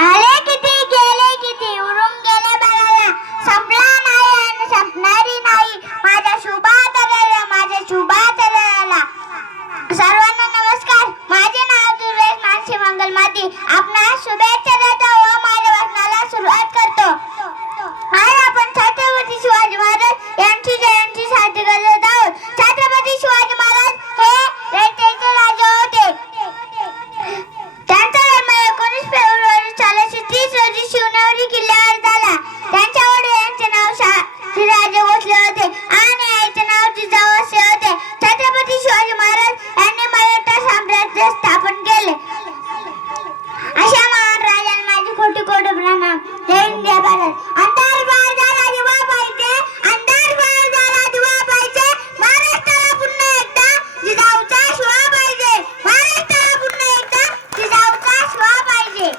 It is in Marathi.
आले किती गेले किती उरून गेले बघायला संपला नाही आणि संपणारी नाही माझ्या शुभातराला सर्वांना नमस्कार. माझे नाव दुर्वेश मानसी मंगलमाती. आपणास शुभेच्छा देतो व माझ्या भाषणाला सुरुवात करतो. आज आपण छत्रपती शिवाजी महाराज यांची जयंती साजरी करत आहोत. छत्रपती शिवाजी महाराज हे रयतेचे राजे होते. त्यांचा जन्म 19 फेब्रुवारी 1430 रोजी शिवनेरी किल्ल्यावर झाला. त्यांच्या वडिलांचे नाव शहाजीराजे भोसले होते आणि आईचे नाव जिजाऊ असे होते. छत्रपती शिवाजी महाराज यांनी मराठा साम्राज्य स्थापन केले. अशा महान राजांना माझी कोटी कोटी प्रणाम. जय हिंद जय भारत. अंधार बाळ झाला दिवा पाहिजे, अंधार बाळ झाला दिवा पाहिजे. महाराष्ट्राला पुन्हा एकदा जिजाऊचा शिवा पाहिजे. महाराष्ट्राला पुन्हा एकदा जिजाऊचा शिवा पाहिजे.